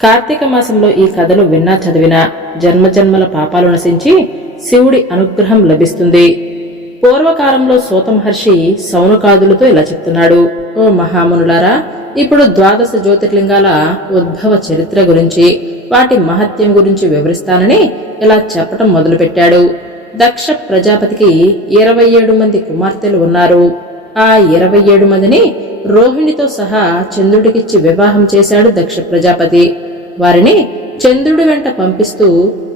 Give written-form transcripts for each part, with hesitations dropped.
కార్తీక మాసంలో ఈ కథను విన్నా చదివినా జన్మజన్మల పాపాలు నశించి శివుడి అనుగ్రహం లభిస్తుంది. పూర్వకాలంలో సూత మహర్షి సౌనకాదులతో ఇలా చెప్తున్నాడు. ఓ మహామునులారా, ఇప్పుడు 12 జ్యోతిర్లింగాల ఉద్భవ చరిత్ర గురించి, వాటి మహత్యం గురించి వివరిస్తానని ఇలా చెప్పటం మొదలుపెట్టాడు. దక్ష ప్రజాపతికి 27 మంది కుమార్తెలు ఉన్నారు. ఆ 27 మందిని రోహిణితో సహా చంద్రుడికిచ్చి వివాహం చేశాడు దక్ష ప్రజాపతి. వారిని చంద్రుడి వెంట పంపిస్తూ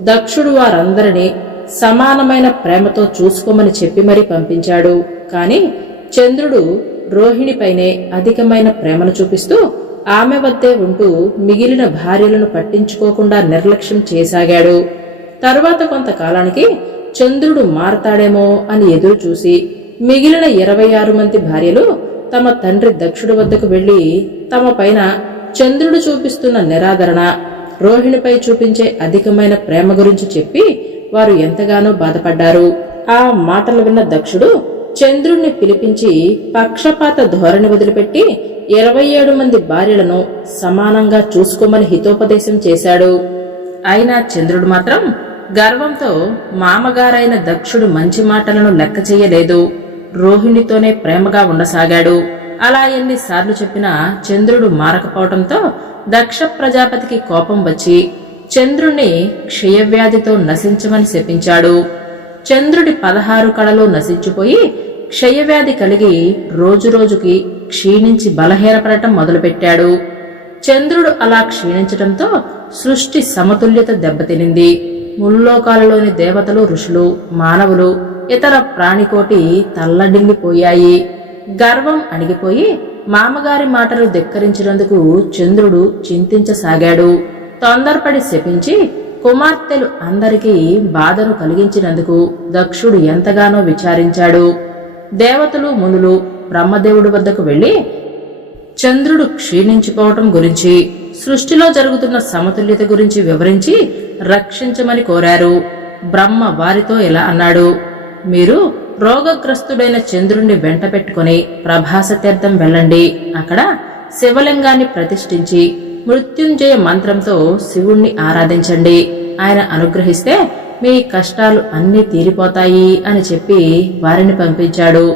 దక్షుడు వారందరినీ సమానమైన ప్రేమతో చూసుకోమని చెప్పి మరీ పంపించాడు. కాని చంద్రుడు రోహిణిపైనే అధికమైన ప్రేమను చూపిస్తూ ఆమె వద్దే ఉంటూ మిగిలిన భార్యలను పట్టించుకోకుండా నిర్లక్ష్యం చేసాగాడు. తరువాత కొంతకాలానికి చంద్రుడు మారతాడేమో అని ఎదురు చూసి మిగిలిన 26 మంది భార్యలు తమ తండ్రి దక్షుడి వద్దకు వెళ్లి తమ పైన చంద్రుడు చూపిస్తున్న నిరాదరణ, రోహిణిపై చూపించే అధికమైన ప్రేమ గురించి చెప్పి వారు ఎంతగానో బాధపడ్డారు. ఆ మాటలు విన్న దక్షుడు చంద్రుణ్ణి పిలిపించి పక్షపాత ధోరణి వదిలిపెట్టి 27 మంది భార్యలను సమానంగా చూసుకోమని హితోపదేశం చేశాడు. అయినా చంద్రుడు మాత్రం గర్వంతో మామగారైన దక్షుడు మంచి మాటలను లెక్క చెయ్యలేదు. రోహిణితోనే ప్రేమగా ఉండసాగాడు. అలా ఎన్నిసార్లు చెప్పినా చంద్రుడు మారకపోవటంతో దక్ష ప్రజాపతికి కోపం వచ్చి చంద్రుణ్ణి క్షయవ్యాధితో నశించమని శపించాడు. చంద్రుడి 16 కళలు నశించిపోయి క్షయవ్యాధి కలిగి రోజురోజుకి క్షీణించి బలహీనపడటం మొదలుపెట్టాడు. చంద్రుడు అలా క్షీణించటంతో సృష్టి సమతుల్యత దెబ్బతినింది. ముల్లోకాలలోని దేవతలు, ఋషులు, మానవులు, ఇతర ప్రాణికోటి తల్లడిల్లిపోయాయి. గర్వం అణిగిపోయి మామగారి మాటలు ధిక్కరించినందుకు చంద్రుడు చింతించసాగాడు. తొందరపడి శపించి కుమార్తెలు అందరికీ బాధను కలిగించినందుకు దక్షుడు ఎంతగానో విచారించాడు. దేవతలు, మునులు బ్రహ్మదేవుడి వద్దకు వెళ్లి చంద్రుడు క్షీణించిపోవటం గురించి, సృష్టిలో జరుగుతున్న సమతుల్యత గురించి వివరించి రక్షించమని కోరారు. బ్రహ్మ వారితో ఇలా అన్నాడు. మీరు రోగగ్రస్తుడైన చంద్రుణ్ణి వెంట పెట్టుకుని ప్రభాస తీర్థం వెళ్ళండి. అక్కడ శివలింగాన్ని ప్రతిష్ఠించి మృత్యుంజయ మంత్రంతో శివుణ్ణి ఆరాధించండి. ఆయన అనుగ్రహిస్తే మీ కష్టాలు అన్నీ తీరిపోతాయి అని చెప్పి వారిని పంపించాడు.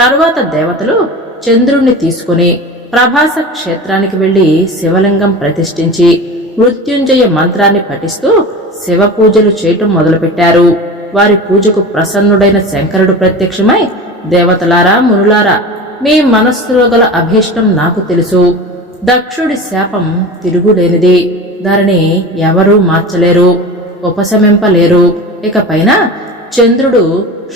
తరువాత దేవతలు చంద్రుణ్ణి తీసుకుని ప్రభాస క్షేత్రానికి వెళ్లి శివలింగం ప్రతిష్ఠించి మృత్యుంజయ మంత్రాన్ని పఠిస్తూ శివ పూజలు చేయటం మొదలుపెట్టారు. వారి పూజకు ప్రసన్నుడైన శంకరుడు ప్రత్యక్షమై, దేవతలారా, మునులారా, మీ మనస్సులో గల అభీష్టం నాకు తెలుసు. దక్షుడి శాపం తిరుగులేనిది. దానిని ఎవరూ మార్చలేరు, ఉపశమింపలేరు. ఇకపైన చంద్రుడు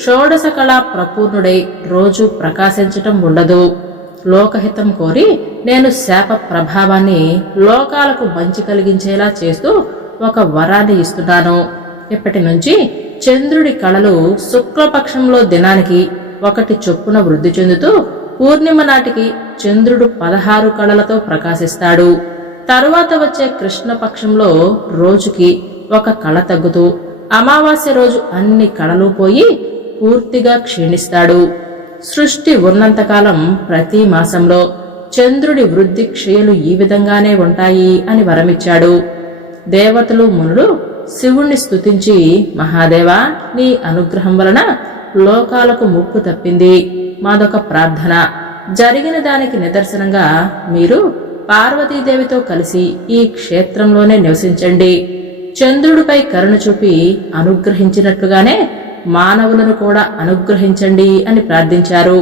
షోడశ కళా ప్రపూర్ణుడై రోజు ప్రకాశించటం ఉండదు. లోకహితం కోరి నేను శాప ప్రభావాన్ని లోకాలకు మంచి కలిగించేలా చేస్తూ ఒక వరాన్ని ఇస్తున్నాను. ఇప్పటి నుంచి చంద్రుడి కళలు శుక్లపక్షంలో దినానికి 1 చొప్పున వృద్ధి చెందుతూ పూర్ణిమ నాటికి చంద్రుడు 16 కళలతో ప్రకాశిస్తాడు. తరువాత వచ్చే కృష్ణపక్షంలో రోజుకి 1 కళ తగ్గుతూ అమావాస్య రోజు అన్ని కళలు పోయి పూర్తిగా క్షీణిస్తాడు. సృష్టి ఉన్నంతకాలం ప్రతి మాసంలో చంద్రుడి వృద్ధి క్షయలు ఈ విధంగానే ఉంటాయి అని వరమిచ్చాడు. దేవతలు, మునులు శివుణ్ణి స్తుతించి, మహాదేవా, నీ అనుగ్రహం వలన లోకాలకు ముప్పు తప్పింది. మాదొక ప్రార్థన. జరిగిన దానికి నిదర్శనంగా మీరు పార్వతీదేవితో కలిసి ఈ క్షేత్రంలోనే నివసించండి. చంద్రుడిపై కరుణ చూపి అనుగ్రహించినట్లుగానే మానవులను కూడా అనుగ్రహించండి అని ప్రార్థించారు.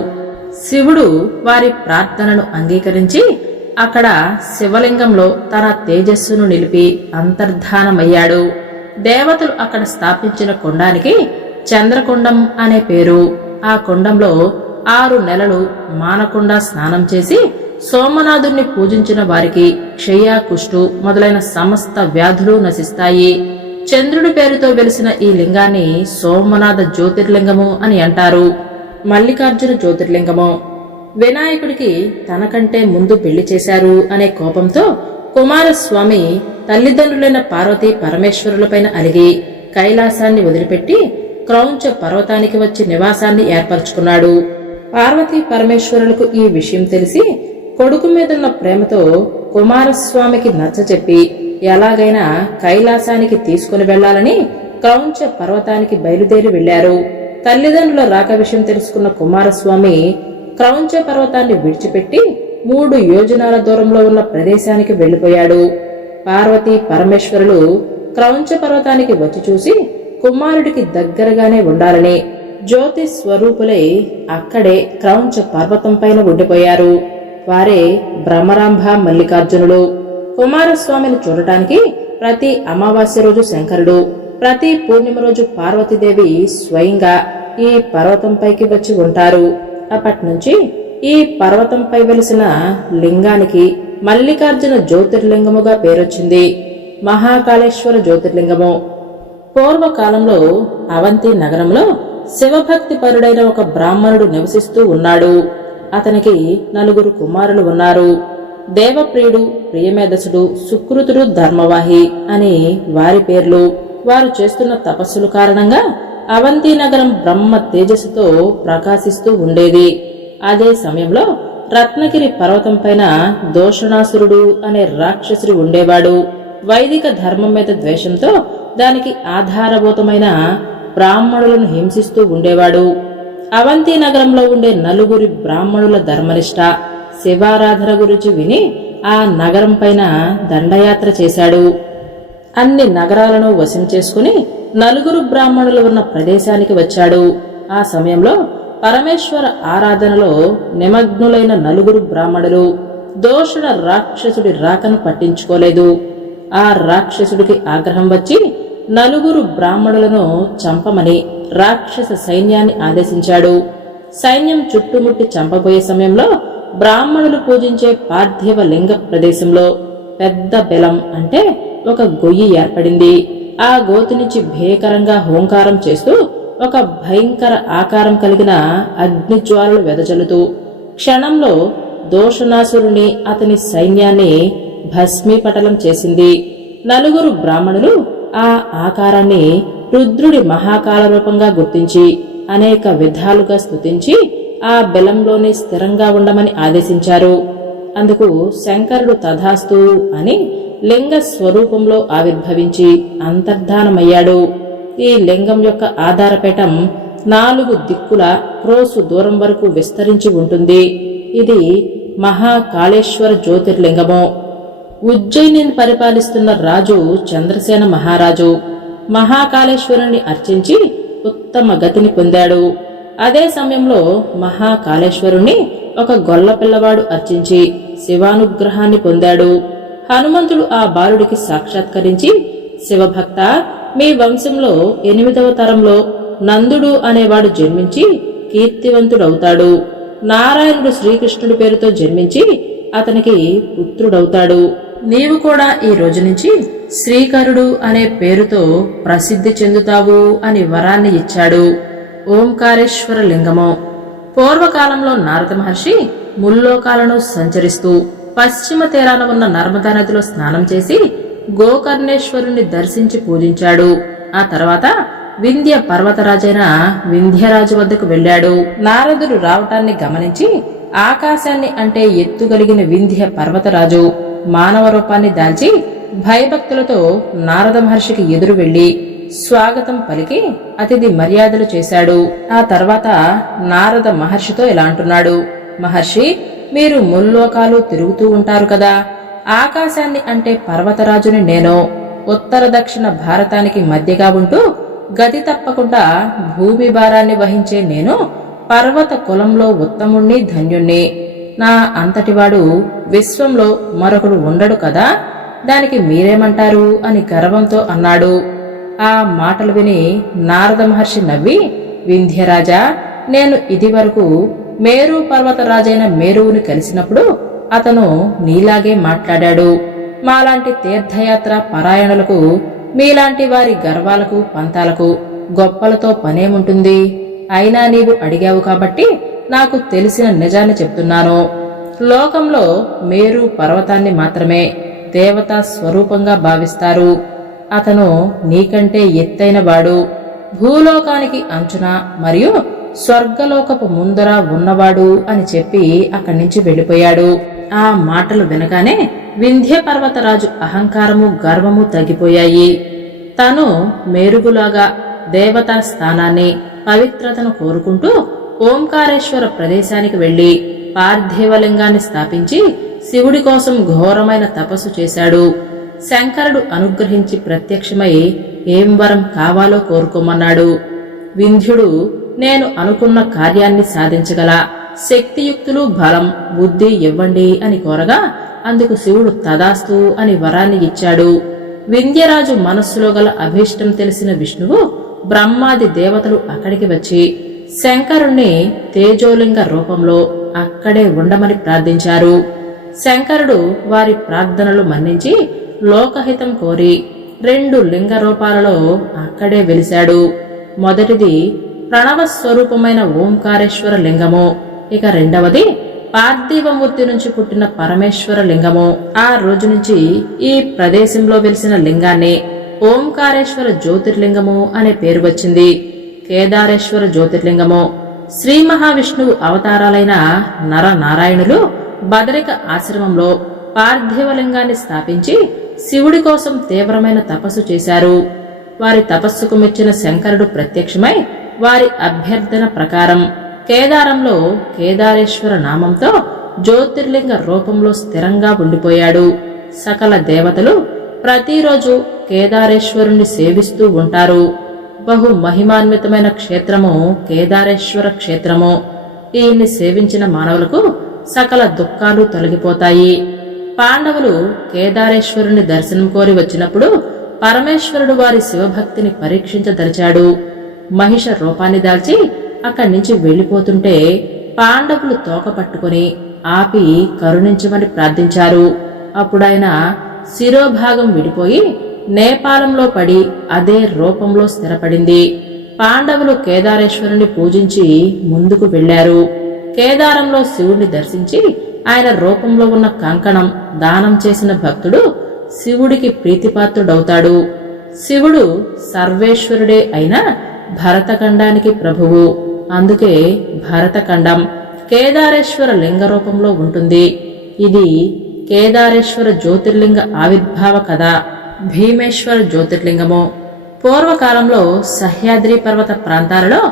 శివుడు వారి ప్రార్థనను అంగీకరించి అక్కడ శివలింగంలో తన తేజస్సును నిలిపి అంతర్ధానమయ్యాడు. దేవతలు అక్కడ స్థాపించిన కుండానికి చంద్రకుండం అనే పేరు. ఆ కుండంలో 6 నెలలు మానకుండా స్నానం చేసి సోమనాథుణ్ణి పూజించిన వారికి క్షయ, కుష్టు మొదలైన సమస్త వ్యాధులు నశిస్తాయి. చంద్రుడి పేరుతో వెలిసిన ఈ లింగాన్ని సోమనాథ జ్యోతిర్లింగము అని అంటారు. మల్లికార్జున జ్యోతిర్లింగము. వినాయకుడికి తనకంటే ముందు పెళ్లి చేశారు అనే కోపంతో కుమారస్వామి తల్లిదండ్రులైన పార్వతీ పరమేశ్వరులపైన అలిగి కైలాసాన్ని వదిలిపెట్టి క్రౌంచ పర్వతానికి వచ్చి నివాసాన్ని ఏర్పరచుకున్నాడు. పార్వతీ పరమేశ్వరులకు ఈ విషయం తెలిసి కొడుకు మీదున్న ప్రేమతో కుమారస్వామికి నచ్చచెప్పి ఎలాగైనా కైలాసానికి తీసుకుని వెళ్లాలని క్రౌంచ పర్వతానికి బయలుదేరి వెళ్లారు. తల్లిదండ్రుల రాక విషయం తెలుసుకున్న కుమారస్వామి క్రౌంచ పర్వతాన్ని విడిచిపెట్టి 3 యోజనాల దూరంలో ఉన్న ప్రదేశానికి వెళ్లిపోయాడు. పార్వతీ పరమేశ్వరులు క్రౌంచ పర్వతానికి వచ్చి చూసి కుమారుడికి దగ్గరగానే ఉండాలని జ్యోతి స్వరూపులై అక్కడే క్రౌంచ పర్వతం పైన ఉండిపోయారు. వారే భ్రమరాంబ మల్లికార్జునులు. కుమారస్వామిని చూడటానికి ప్రతి అమావాస్య రోజు శంకరుడు, ప్రతి పూర్ణిమ రోజు పార్వతీదేవి స్వయంగా ఈ పర్వతంపైకి వచ్చి ఉంటారు. అప్పట్నుంచి ఈ పర్వతంపై వెలిసిన లింగానికి మల్లికార్జున జ్యోతిర్లింగముగా పేరొచ్చింది. మహాకాళేశ్వర జ్యోతిర్లింగము. పూర్వకాలంలో అవంతి నగరంలో శివభక్తి పరుడైన ఒక బ్రాహ్మణుడు నివసిస్తూ ఉన్నాడు. అతనికి 4 కుమారులు ఉన్నారు. దేవప్రియుడు, ప్రియమేధసుడు, సుకృతుడు, ధర్మవాహి అని వారి పేర్లు. వారు చేస్తున్న తపస్సుల కారణంగా అవంతి నగరం బ్రహ్మ తేజస్సుతో ప్రకాశిస్తూ ఉండేది. అదే సమయంలో రత్నగిరి పర్వతం పైన దోషణాసురుడు అనే రాక్షసుడు ఉండేవాడు. వైదిక ధర్మం మీద ద్వేషంతో దానికి ఆధారభూతమైన బ్రాహ్మణులను హింసిస్తూ ఉండేవాడు. అవంతి నగరంలో ఉండే 4 బ్రాహ్మణుల ధర్మనిష్ట, శివారాధన గురించి విని ఆ నగరం పైన దండయాత్ర చేశాడు. అన్ని నగరాలను వశం చేసుకుని 4 బ్రాహ్మణులు ఉన్న ప్రదేశానికి వచ్చాడు. ఆ సమయంలో పరమేశ్వర ఆరాధనలో నిమగ్నులైన 4 బ్రాహ్మణులు దోషణ రాక్షసుడి రాకను పట్టించుకోలేదు. ఆ రాక్షసుడికి ఆగ్రహం వచ్చి 4 బ్రాహ్మణులను చంపమని రాక్షస సైన్యాన్ని ఆదేశించాడు. సైన్యం చుట్టుముట్టి చంపబోయే సమయంలో బ్రాహ్మణులు పూజించే పార్థివ లింగ ప్రదేశంలో పెద్ద బెలం అంటే ఒక గొయ్యి ఏర్పడింది. ఆ గోతి నుంచి భీకరంగా హోంకారం చేస్తూ ఒక భయంకర ఆకారం కలిగిన అగ్నిజ్వాలలు వెదజల్లుతూ క్షణంలో దోషణాసురుని అతని సైన్యాన్ని భస్మీపటలం చేసింది. 4 బ్రాహ్మణులు ఆ ఆకారాన్ని రుద్రుడి మహాకాల రూపంగా గుర్తించి అనేక విధాలుగా స్తుతించి ఆ బెలంలోనే స్థిరంగా ఉండమని ఆదేశించారు. అందుకు శంకరుడు తథాస్తు అని లింగ స్వరూపంలో ఆవిర్భవించి అంతర్ధానమయ్యాడు. ఈ లింగం యొక్క ఆధారపీఠం 4 దిక్కుల క్రోసు దూరం వరకు విస్తరించి ఉంటుంది. ఇది మహాకాళేశ్వర జ్యోతిర్లింగము. ఉజ్జయినిని పరిపాలిస్తున్న రాజు చంద్రసేన మహారాజు మహాకాళేశ్వరుని అర్చించి ఉత్తమ గతిని పొందాడు. అదే సమయంలో మహాకాళేశ్వరుని ఒక గొల్ల పిల్లవాడు అర్చించి శివానుగ్రహాన్ని పొందాడు. హనుమంతుడు ఆ బాలుడికి సాక్షాత్కరించి, శివభక్త, మీ వంశంలో 8వ తరంలో నందుడు అనేవాడు జన్మించి కీర్తివంతుడవుతాడు. నారాయణుడు శ్రీకృష్ణుడి పేరుతో జన్మించి అతనికి పుత్రుడవుతాడు. నీవు కూడా ఈ రోజు నుంచి శ్రీకరుడు అనే పేరుతో ప్రసిద్ధి చెందుతావు అని వరాన్ని ఇచ్చాడు. ఓంకారేశ్వర లింగము. పూర్వకాలంలో నారద మహర్షి ముల్లోకాలను సంచరిస్తూ పశ్చిమ తీరాన ఉన్న నర్మదా నదిలో స్నానం చేసి గోకర్ణేశ్వరుని దర్శించి పూజించాడు. ఆ తర్వాత వింధ్య పర్వతరాజైన వింధ్యరాజు వద్దకు వెళ్లాడు. నారదుడు రావటాన్ని గమనించి ఆకాశాన్ని అంటే ఎత్తుగలిగిన వింధ్య పర్వతరాజు మానవ రూపాన్ని దాల్చి భయభక్తులతో నారద మహర్షికి ఎదురు వెళ్లి స్వాగతం పలికి అతిథి మర్యాదలు చేశాడు. ఆ తర్వాత నారద మహర్షితో ఇలా అంటున్నాడు: మహర్షి, మీరు ముల్లోకాలు తిరుగుతూ ఉంటారు కదా. ఆకాశాన్ని అంటే పర్వతరాజుని నేను. ఉత్తర దక్షిణ భారతానికి మధ్యగా ఉంటూ గతి తప్పకుండా భూమి భారాన్ని వహించే నేను పర్వత కులంలో ఉత్తముణ్ణి, ధన్యుణ్ణి. నా అంతటివాడు విశ్వంలో మరొకడు ఉండడు కదా, దానికి మీరేమంటారు అని గర్వంతో అన్నాడు. ఆ మాటలు విని నారద మహర్షి నవ్వి, వింధ్యరాజా, నేను ఇదివరకు మేరు పర్వతరాజైన మేరువుని కలిసినప్పుడు అతను నీలాగే మాట్లాడాడు. మాలాంటి తీర్థయాత్ర పరాయణులకు, మీలాంటి వారి గర్వాలకు, పంతాలకు, గొప్పలతో పనేముంటుంది? అయినా నీవు అడిగావు కాబట్టి నాకు తెలిసిన నిజాన్ని చెప్తున్నాను. లోకంలో మేరు పర్వతాన్ని మాత్రమే దేవతా స్వరూపంగా భావిస్తారు. అతను నీకంటే ఎత్తైన వాడు, భూలోకానికి అంచున మరియు స్వర్గలోకపు ముందర ఉన్నవాడు అని చెప్పి అక్కడి నుంచి వెళ్లిపోయాడు. ఆ మాటలు వినగానే వింధ్య పర్వతరాజు అహంకారము గర్వము తగ్గిపోయాయి. తను మేరుగులాగా దేవతా స్థానాన్ని పవిత్రతను కోరుకుంటూ ఓంకారేశ్వర ప్రదేశానికి వెళ్లి పార్థివలింగాన్ని స్థాపించి శివుడి కోసం ఘోరమైన తపస్సు చేశాడు. శంకరుడు అనుగ్రహించి ప్రత్యక్షమై ఏం వరం కావాలో కోరుకోమన్నాడు. వింధ్యుడు నేను అనుకున్న కార్యాన్ని సాధించగల శక్తియుక్తులు బలం బుద్ధి ఇవ్వండి అని కోరగా అందుకు శివుడు తదాస్తు అని వరాన్ని ఇచ్చాడు. వింధ్యరాజు మనస్సులో గల అభీష్టం తెలిసిన విష్ణువు బ్రహ్మాది దేవతలు అక్కడికి వచ్చి శంకరుణ్ణి తేజోలింగ రూపంలో అక్కడే ఉండమని ప్రార్థించారు. శంకరుడు వారి ప్రార్థనలు మన్నించి లోకహితం కోరి 2 లింగ రూపాలలో అక్కడే వెలిశాడు. మొదటిది ప్రణవ స్వరూపమైన ఓంకారేశ్వర లింగము, ఇక రెండవది పార్థివమూర్తి నుంచి పుట్టిన పరమేశ్వర లింగము. ఆ రోజు నుంచి ఈ ప్రదేశంలో వెలిసిన లింగాన్ని ఓంకారేశ్వర జ్యోతిర్లింగము అనే పేరు వచ్చింది. కేదారేశ్వర జ్యోతిర్లింగము శ్రీ మహావిష్ణువు అవతారాలైన నరనారాయణులు బదరిక ఆశ్రమంలో పార్థివలింగాన్ని స్థాపించి శివుడి కోసం తీవ్రమైన తపస్సు చేశారు. వారి తపస్సుకు మెచ్చిన శంకరుడు ప్రత్యక్షమై వారి అభ్యర్థన ప్రకారం కేదారంలో కేదారేశ్వర నామంతో జ్యోతిర్లింగ రూపంలో స్థిరంగా ఉండిపోయాడు. సకల దేవతలు ప్రతిరోజు కేదారేశ్వరుణ్ణి సేవిస్తూ ఉంటారు. బహు మహిమాన్వితమైన క్షేత్రము కేదారేశ్వర క్షేత్రము. ఈయన్ని సేవించిన మానవులకు సకల దుఃఖాలు తొలగిపోతాయి. పాండవులు కేదారేశ్వరుని దర్శనం కోరి వచ్చినప్పుడు పరమేశ్వరుడు వారి శివభక్తిని పరీక్షించదలిచాడు. మహిష రూపాన్ని దాల్చి అక్కడి నుంచి వెళ్లిపోతుంటే పాండవులు తోక పట్టుకుని ఆపి కరుణించమని ప్రార్థించారు. అప్పుడాయన శిరోభాగం విడిపోయి నేపాలంలో పడి అదే రూపంలో స్థిరపడింది. పాండవులు కేదారేశ్వరుని పూజించి ముందుకు వెళ్లారు. కేదారంలో శివుణ్ణి దర్శించి ఆయన రూపంలో ఉన్న కంకణం దానం చేసిన భక్తుడు శివుడికి ప్రీతిపాత్రుడవుతాడు. శివుడు సర్వేశ్వరుడే అయిన భరతఖండానికి ప్రభువు. అందుకే భరతఖండం కేదారేశ్వర లింగ రూపంలో ఉంటుంది. ఇది కేదారేశ్వర జ్యోతిర్లింగ ఆవిర్భావ కథ. భీమేశ్వర జ్యోతిర్లింగము పూర్వకాలంలో సహ్యాద్రి పర్వత ప్రాంతాలలో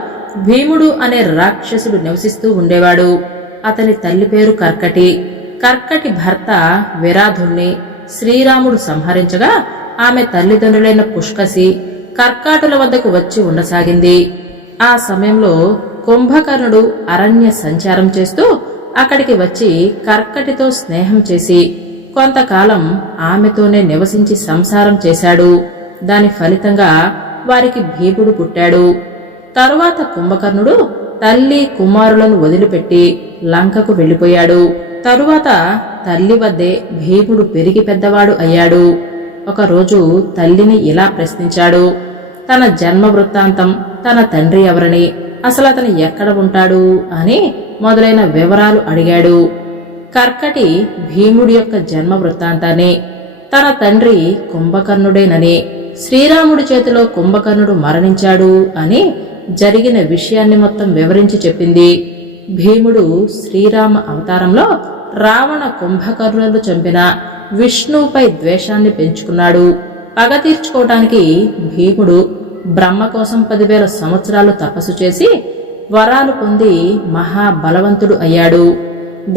భీముడు అనే రాక్షసుడు నివసిస్తూ ఉండేవాడు. అతని తల్లి పేరు కర్కటి. కర్కటి భర్త విరాధుణ్ణి శ్రీరాముడు సంహరించగా ఆమె తల్లిదండ్రులైన పుష్కసి కర్కాటుల వద్దకు వచ్చి ఉండసాగింది. ఆ సమయంలో కుంభకర్ణుడు అరణ్య సంచారం చేస్తూ అక్కడికి వచ్చి కర్కటితో స్నేహం చేసి కొంతకాలం ఆమెతోనే నివసించి సంసారం చేశాడు. దాని ఫలితంగా వారికి భీముడు పుట్టాడు. తరువాత కుంభకర్ణుడు తల్లి కుమారులను వదిలిపెట్టి లంకకు వెళ్లిపోయాడు. తరువాత తల్లి వద్దే భీముడు పెరిగి పెద్దవాడు అయ్యాడు. ఒకరోజు తల్లిని ఇలా ప్రశ్నించాడు. తన జన్మ వృత్తాంతం, తన తండ్రి ఎవరని, అసలు అతను ఎక్కడ ఉంటాడు అని మొదలైన వివరాలు అడిగాడు. కర్కటి భీముడి యొక్క జన్మ వృత్తాంతాన్ని, తన తండ్రి కుంభకర్ణుడేనని, శ్రీరాముడి చేతిలో కుంభకర్ణుడు మరణించాడు అని జరిగిన విషయాన్ని మొత్తం వివరించి చెప్పింది. భీముడు శ్రీరామ అవతారంలో రావణ కుంభకర్ణులను చంపిన విష్ణువుపై ద్వేషాన్ని పెంచుకున్నాడు. పగ తీర్చుకోవటానికి భీముడు బ్రహ్మ కోసం 10,000 సంవత్సరాలు తపస్సు చేసి వరాలు పొంది మహాబలవంతుడు అయ్యాడు.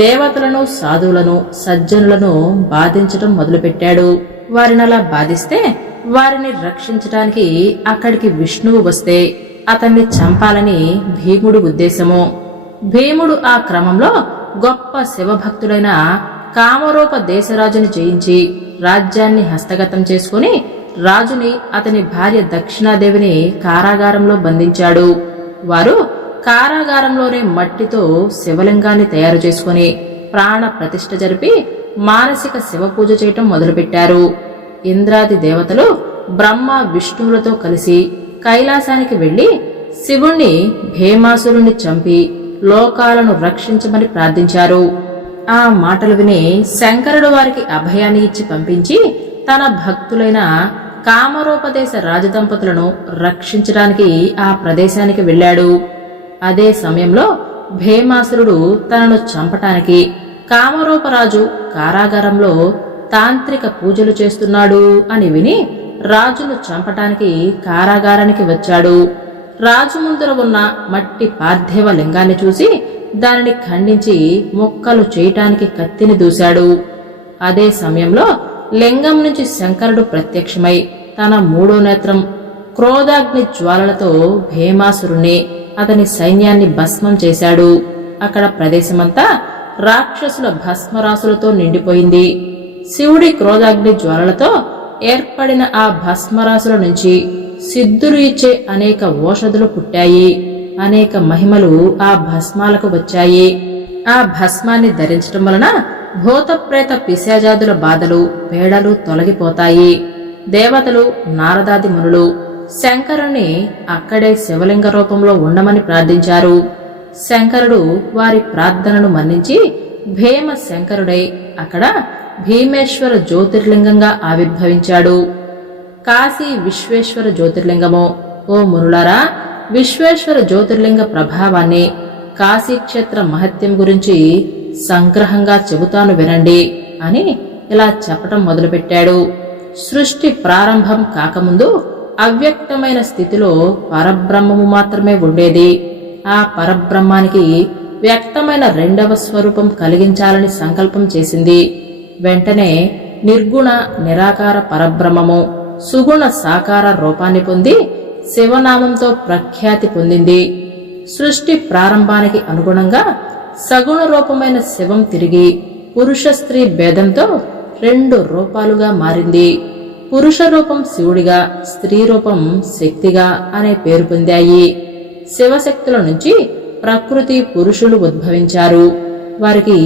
దేవతలను, సాధువులను, సజ్జనులను బాధించటం మొదలుపెట్టాడు. వారినలా బాధిస్తే వారిని రక్షించటానికి అక్కడికి విష్ణువు వస్తే అతన్ని చంపాలని భీముడి ఉద్దేశము. భీముడు ఆ క్రమంలో గొప్ప శివభక్తుడైన కామరూప దేశరాజుని జయించి రాజ్యాన్ని హస్తగతం చేసుకుని రాజుని, అతని భార్య దక్షిణాదేవిని కారాగారంలో బంధించాడు. వారు కారాగారంలోనే మట్టితో శివలింగాన్ని తయారు చేసుకుని ప్రాణ ప్రతిష్ఠ జరిపి మానసిక శివపూజ చేయటం మొదలుపెట్టారు. ఇంద్రాది దేవతలు బ్రహ్మ విష్ణువులతో కలిసి కైలాసానికి వెళ్లి శివుణ్ణి భీమాసురుణ్ణి చంపి లోకాలను రక్షించమని ప్రార్థించారు. ఆ మాటలు విని శంకరుడు వారికి అభయాన్ని ఇచ్చి పంపించి తన భక్తులైన కామరూపదేశ రాజదంపతులను రక్షించడానికి ఆ ప్రదేశానికి వెళ్లాడు. అదే సమయంలో భీమాసురుడు తనను చంపటానికి కామరూపరాజు కారాగారంలో తాంత్రిక పూజలు చేస్తున్నాడు అని విని రాజును చంపటానికి కారాగారానికి వచ్చాడు. రాజు ముందర ఉన్న మట్టి పార్థివ లింగాన్ని చూసి దానిని ఖండించి ముక్కలు చేయటానికి కత్తిని దూశాడు. అదే సమయంలో లింగం నుంచి శంకరుడు ప్రత్యక్షమై తన మూడో నేత్రం క్రోధాగ్ని జ్వాలలతో భీమాసురుణ్ణి అతని సైన్యాన్ని భస్మం చేశాడు. అక్కడ ప్రదేశమంతా రాక్షసుల భస్మరాసులతో నిండిపోయింది. శివుడి క్రోధాగ్ని జ్వాలలతో ఏర్పడిన ఆ భస్మరాసుల నుంచి సిద్ధులు ఇచ్చే అనేక ఓషధులు పుట్టాయి. అనేక మహిమలు ఆ భస్మాలకు వచ్చాయి. ఆ భస్మాన్ని ధరించటం వలన భూతప్రేత పిశాచాదుల బాధలు పీడలు తొలగిపోతాయి. దేవతలు నారదాది మునులు శంకరుణ్ణి అక్కడే శివలింగ రూపంలో ఉండమని ప్రార్థించారు. శంకరుడు వారి ప్రార్థనను మన్నించి భీమ శంకరుడై అక్కడ భీమేశ్వర జ్యోతిర్లింగంగా ఆవిర్భవించాడు. కాశీ విశ్వేశ్వర జ్యోతిర్లింగము. ఓ మునులారా, విశ్వేశ్వర జ్యోతిర్లింగ ప్రభావాన్ని, కాశీక్షేత్ర మహత్యం గురించి సంగ్రహంగా చెబుతాను వినండి అని ఇలా చెప్పటం మొదలుపెట్టాడు. సృష్టి ప్రారంభం కాకముందు అవ్యక్తమైన స్థితిలో పరబ్రహ్మము మాత్రమే ఉండేది. ఆ పరబ్రహ్మానికి వ్యక్తమైన రెండవ స్వరూపం కలిగించాలని సంకల్పం చేసింది. వెంటనే నిర్గుణ నిరాకార పరబ్రహ్మము సుగుణ సాకార రూపాన్ని పొంది శివనామంతో ప్రఖ్యాతి పొందింది. సృష్టి ప్రారంభానికి అనుగుణంగా సగుణ రూపమైన శివం తిరిగి పురుష స్త్రీ భేదంతో రెండు రూపాలుగా మారింది. పురుష రూపం శివుడిగా, స్త్రీ రూపం శక్తిగా అనే పేరు పొందాయి. శివశక్తుల నుంచి ప్రకృతి పురుషులు ఉద్భవించారు. వారికి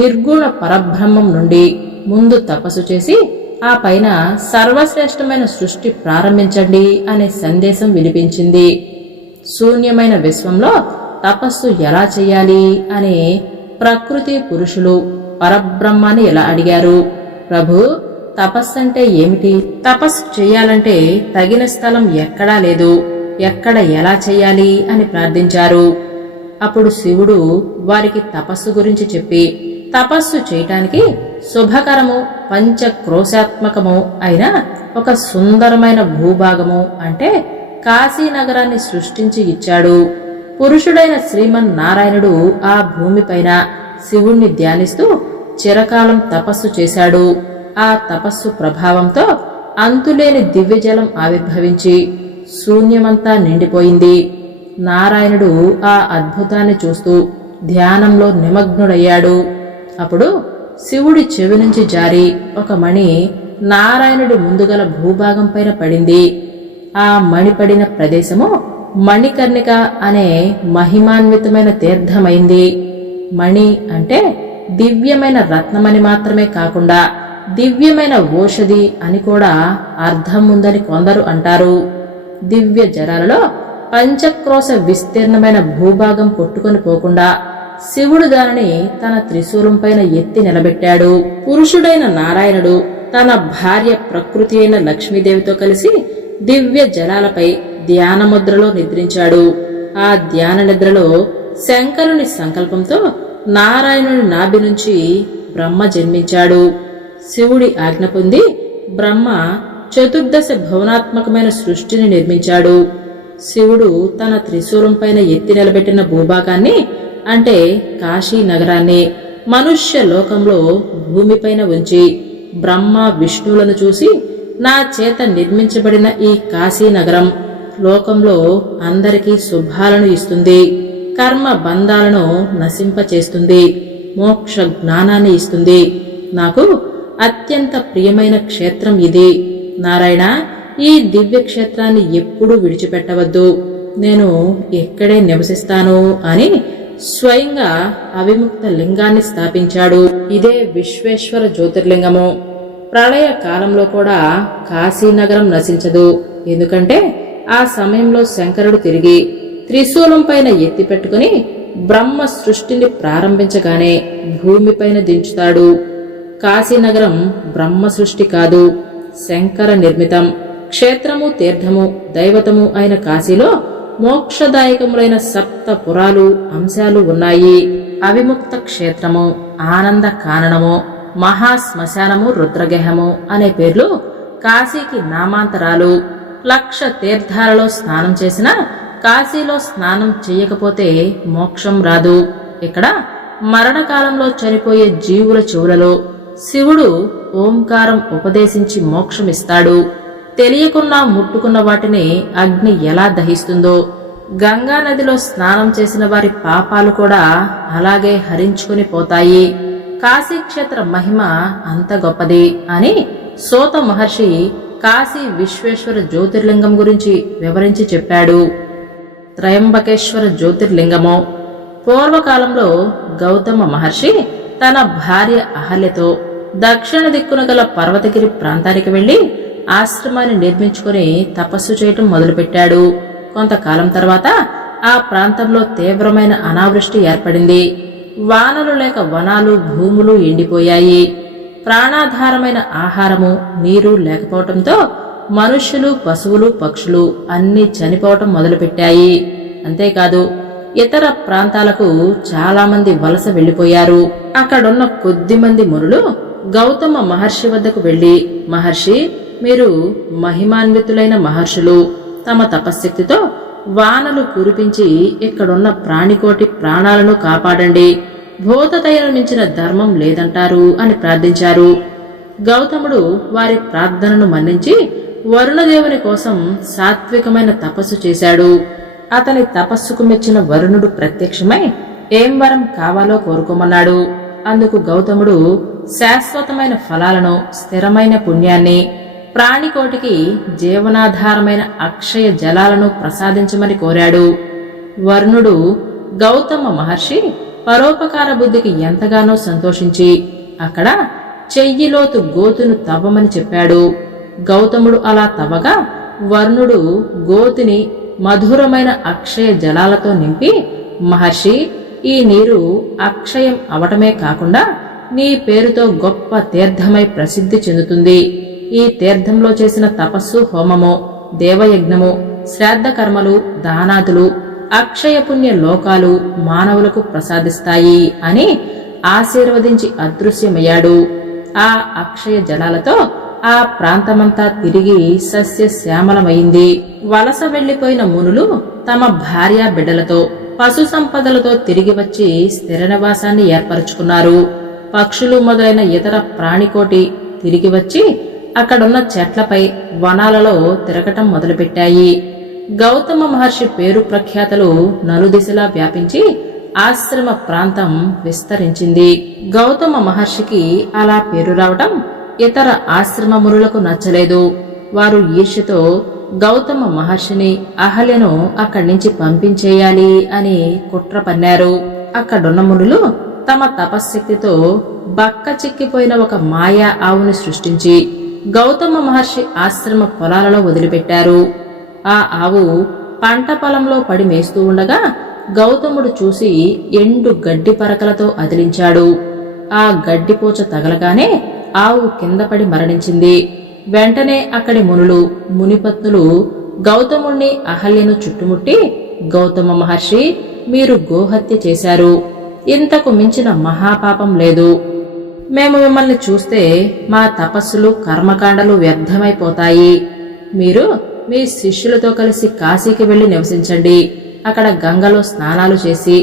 నిర్గుణ పరబ్రహ్మం నుండి ముందు తపస్సు చేసి ఆ పైన సర్వశ్రేష్టమైన సృష్టి ప్రారంభించండి అనే సందేశం వినిపించింది. శూన్యమైన విశ్వంలో తపస్సు ఎలా చెయ్యాలి అని ప్రకృతి పురుషులు పరబ్రహ్మాన్ని ఎలా అడిగారు. ప్రభు, తపస్సంటే ఏమిటి? తపస్సు చెయ్యాలంటే తగిన స్థలం ఎక్కడా లేదు, ఎక్కడ ఎలా చెయ్యాలి అని ప్రార్థించారు. అప్పుడు శివుడు వారికి తపస్సు గురించి చెప్పి తపస్సు చేయటానికి శుభకరము పంచక్రోశాత్మకము అయిన ఒక సుందరమైన భూభాగము అంటే కాశీనగరాన్ని సృష్టించి ఇచ్చాడు. పురుషుడైన శ్రీమన్నారాయణుడు ఆ భూమిపైన శివుణ్ణి ధ్యానిస్తూ చిరకాలం తపస్సు చేశాడు. ఆ తపస్సు ప్రభావంతో అంతులేని దివ్యజలం ఆవిర్భవించి శూన్యమంతా నిండిపోయింది. నారాయణుడు ఆ అద్భుతాన్ని చూస్తూ ధ్యానంలో నిమగ్నుడయ్యాడు. అప్పుడు శివుడి చెవి నుంచి జారి ఒక మణి నారాయణుడి ముందుగల భూభాగం పైన పడింది. ఆ మణి పడిన ప్రదేశము మణికర్ణిక అనే మహిమాన్వితమైన తీర్థమైంది. మణి అంటే దివ్యమైన రత్నమని మాత్రమే కాకుండా దివ్యమైన ఓషధి అని కూడా అర్థం ఉందని కొందరు అంటారు. దివ్య జలాలలో పంచక్రోశ విస్తీర్ణమైన భూభాగం కొట్టుకొని పోకుండా శివుడు దానిని తన త్రిశూలం పైన ఎత్తి నిలబెట్టాడు. పురుషుడైన నారాయణుడు తన భార్య ప్రకృతి అయిన లక్ష్మీదేవితో కలిసి దివ్య జలాలపై ధ్యానముద్రలో నిద్రించాడు. ఆ ధ్యాన నిద్రలో శంకరుని సంకల్పంతో నారాయణుని నాభి నుంచి బ్రహ్మ జన్మించాడు. శివుడి ఆజ్ఞ పొంది బ్రహ్మ చతుర్దశ భువనాత్మకమైన సృష్టిని నిర్మించాడు. శివుడు తన త్రిశూలం పైన ఎత్తి నిలబెట్టిన భూభాగాన్ని అంటే కాశీ నగరాన్ని మనుష్య లోకంలో భూమిపైన ఉంచి బ్రహ్మ విష్ణువులను చూసి నా చేత నిర్మించబడిన ఈ కాశీ నగరం లోకంలో అందరికీ శుభాలను ఇస్తుంది, కర్మ బంధాలను నశింపచేస్తుంది, మోక్ష జ్ఞానాన్ని ఇస్తుంది. నాకు అత్యంత ప్రియమైన క్షేత్రం ఇది. నారాయణ, ఈ దివ్య క్షేత్రాన్ని ఎప్పుడూ విడిచిపెట్టవద్దు. నేను ఎక్కడే నివసిస్తాను అని స్వయంగా అవిముక్త లింగాన్ని స్థాపించాడు. ఇదే విశ్వేశ్వర జ్యోతిర్లింగము. ప్రళయ కాలంలో కూడా కాశీనగరం నశించదు. ఎందుకంటే ఆ సమయంలో శంకరుడు తిరిగి త్రిశూలం పైన ఎత్తి పెట్టుకుని బ్రహ్మ సృష్టిని ప్రారంభించగానే భూమిపైన దించుతాడు. కాశీనగరం బ్రహ్మ సృష్టి కాదు, శంకర నిర్మితం. క్షేత్రము, తీర్థము, దైవతము అయిన కాశీలో మోక్షదాయకములైన సప్త పురాలు అంశాలు ఉన్నాయి. అవిముక్త క్షేత్రము, ఆనంద కాననము, మహాశ్మశానము, రుద్రగేహము అనే పేర్లు కాశీకి నామాంతరాలు. 1,00,000 తీర్థాలలో స్నానం చేసినా కాశీలో స్నానం చెయ్యకపోతే మోక్షం రాదు. ఇక్కడ మరణకాలంలో చనిపోయే జీవుల చెవులలో శివుడు ఓంకారం ఉపదేశించి మోక్షమిస్తాడు. తెలియకున్నా ముట్టుకున్న వాటిని అగ్ని ఎలా దహిస్తుందో గంగా నదిలో స్నానం చేసిన వారి పాపాలు కూడా అలాగే హరించుకుని పోతాయి. కాశీక్షేత్ర మహిమ అంత గొప్పది అని సోత మహర్షి కాశీ విశ్వేశ్వర జ్యోతిర్లింగం గురించి వివరించి చెప్పాడు. త్రయంబకేశ్వర జ్యోతిర్లింగము. పూర్వకాలంలో గౌతమ మహర్షి తన భార్య అహల్యతో దక్షిణ దిక్కున గల పర్వతగిరి ప్రాంతానికి వెళ్లి ఆశ్రమాన్ని నిర్మించుకుని తపస్సు చేయటం మొదలుపెట్టాడు. కొంతకాలం తర్వాత ఆ ప్రాంతంలో తీవ్రమైన అనావృష్టి ఏర్పడింది. వానలు లేక వనాలు, భూములు ఎండిపోయాయి. ప్రాణాధారమైన ఆహారము, నీరు లేకపోవటంతో మనుష్యులు, పశువులు, పక్షులు అన్నీ చనిపోవటం మొదలుపెట్టాయి. అంతేకాదు ఇతర ప్రాంతాలకు చాలా మంది వలస వెళ్లిపోయారు. అక్కడున్న కొద్దిమంది మునులు గౌతమ మహర్షి వద్దకు వెళ్లి, మహర్షి, మీరు మహిమాన్వితులైన మహర్షులు. తమ తపశ్శక్తితో వానలు కురిపించి ఇక్కడున్న ప్రాణికోటి ప్రాణాలను కాపాడండి. భూతదయను మించిన ధర్మం లేదంటారు అని ప్రార్థించారు. గౌతముడు వారి ప్రార్థనను మన్నించి వరుణదేవుని కోసం సాత్వికమైన తపస్సు చేశాడు. అతని తపస్సుకు మెచ్చిన వరుణుడు ప్రత్యక్షమై ఏం వరం కావాలో కోరుకోమన్నాడు. అందుకు గౌతముడు శాశ్వతమైన ఫలాలను, స్థిరమైన పుణ్యాన్ని, ప్రాణికోటికి జీవనాధారమైన అక్షయ జలాలను ప్రసాదించమని కోరాడు. వరుణుడు గౌతమ మహర్షి పరోపకార బుద్ధికి ఎంతగానో సంతోషించి అక్కడ చెయ్యిలోతు గోతును తవ్వమని చెప్పాడు. గౌతముడు అలా తవ్వగా వరుణుడు గోతిని మధురమైన అక్షయ జలాలతో నింపి, మహర్షి, ఈ నీరు అక్షయం అవటమే కాకుండా నీ పేరుతో గొప్ప తీర్థమై ప్రసిద్ధి చెందుతుంది. ఈ తీర్థంలో చేసిన తపస్సు, హోమము, దేవయజ్ఞము, శ్రాద్ధ కర్మలు, దానాదులు అక్షయ పుణ్య లోకాలు మానవులకు ప్రసాదిస్తాయి అని ఆశీర్వదించి అదృశ్యమయ్యాడు. ఆ అక్షయ జలాలతో ఆ ప్రాంతమంతా తిరిగి సస్యశ్యామలమైంది. వలస వెళ్లిపోయిన మునులు తమ భార్యా బిడ్డలతో, పశు సంపదలతో తిరిగి వచ్చి స్థిర నివాసాన్ని ఏర్పరచుకున్నారు. పక్షులు మొదలైన ఇతర ప్రాణికోటి తిరిగి వచ్చి అక్కడున్న చెట్లపై, వనాలలో తిరగటం మొదలుపెట్టాయి. గౌతమ మహర్షి పేరు ప్రఖ్యాతలు నలుదిశలా వ్యాపించి ఆశ్రమ ప్రాంతం విస్తరించింది. గౌతమ మహర్షికి అలా పేరు రావటం ఇతర ఆశ్రమములకు నచ్చలేదు. వారు ఈర్ష్యతో గౌతమ మహర్షిని, అహల్యను అక్కడి నుంచి పంపించేయాలి అని కుట్ర పన్నారు. అక్కడున్న మునులు తమ తపశ్శక్తితో బక్క చిక్కిపోయిన ఒక మాయా ఆవుని సృష్టించి గౌతమ మహర్షి ఆశ్రమ పొలాలలో వదిలిపెట్టారు. ఆ ఆవు పంట పొలంలో పడి మేస్తూ ఉండగా గౌతముడు చూసి ఎండు గడ్డి పరకలతో అదిలించాడు. ఆ గడ్డిపోచ తగలగానే ఆవు కిందపడి మరణించింది. వెంటనే అక్కడి మునులు, మునిపత్నులు గౌతముణ్ణి, అహల్యను చుట్టుముట్టి, గౌతమ మహర్షి, మీరు గోహత్య చేశారు. ఇంతకు మించిన మహాపాపం లేదు. మేము మిమ్మల్ని చూస్తే మా తపస్సులు, కర్మకాండలు వ్యర్థమైపోతాయి. మీరు మీ శిష్యులతో కలిసి కాశీకి వెళ్లి నివసించండి. అక్కడ గంగలో స్నానాలు చేసి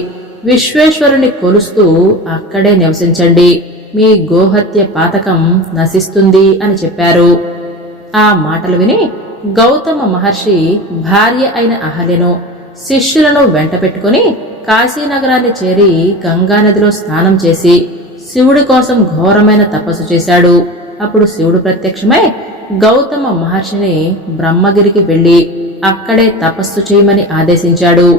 విశ్వేశ్వరుని కొలుస్తూ అక్కడే నివసించండి. మీ గోహత్య పాతకం నశిస్తుంది అని చెప్పారు. ఆ మాటలు విని గౌతమ మహర్షి భార్య అయిన అహల్యను, శిష్యులను వెంట పెట్టుకుని కాశీనగరాన్ని చేరి గంగానదిలో స్నానం చేసి శివుడి కోసం ఘోరమైన తపస్సు చేశాడు. అప్పుడు శివుడు ప్రత్యక్షమై గౌతమ మహర్షిని బ్రహ్మగిరికి వెళ్లి అక్కడే తపస్సు చేయమని ఆదేశించాడు.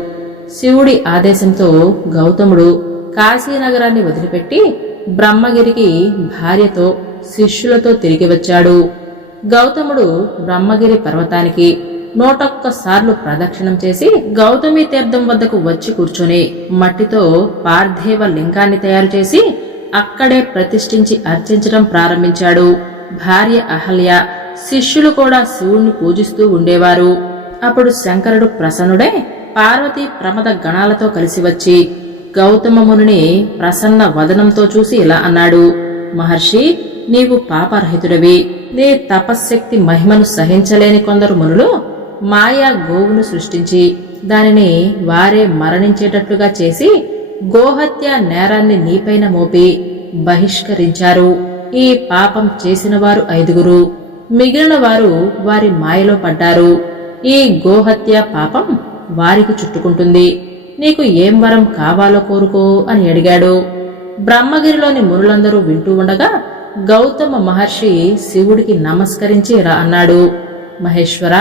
శివుడి ఆదేశంతో గౌతముడు కాశీనగరాన్ని వదిలిపెట్టి బ్రహ్మగిరికి భార్యతో, శిష్యులతో తిరిగి వచ్చాడు. గౌతముడు బ్రహ్మగిరి పర్వతానికి 101 సార్లు ప్రదక్షిణం చేసి గౌతమి తీర్థం వద్దకు వచ్చి కూర్చొని మట్టితో పార్థివ లింగాన్ని తయారు చేసి అక్కడే ప్రతిష్ఠించి అర్చించడం ప్రారంభించాడు. భార్య అహల్య, శిష్యులు కూడా శివుణ్ణి పూజిస్తూ ఉండేవారు. అప్పుడు శంకరుడు ప్రసన్నుడై పార్వతీ ప్రమద గణాలతో కలిసి వచ్చి గౌతమ మునిని ప్రసన్న వదనంతో చూసి ఇలా అన్నాడు: మహర్షి, నీవు పాపరహితుడివి. నీ తపశ్శక్తి మహిమను సహించలేని కొందరు మునులు మాయా గోవును సృష్టించి దానిని వారే మరణించేటట్లుగా చేసి గోహత్య నేరాన్ని నీపైన మోపి బహిష్కరించారు. ఈ పాపం చేసిన వారు 5. మిగిలిన వారు వారి మాయలో పడ్డారు. ఈ గోహత్య పాపం వారికి చుట్టుకుంటుంది. నీకు ఏం వరం కావాలో కోరుకో అని అడిగాడు. బ్రహ్మగిరిలోని మునులందరూ వింటూ ఉండగా గౌతమ మహర్షి శివుడికి నమస్కరించి ఇలా అన్నాడు. మహేశ్వర,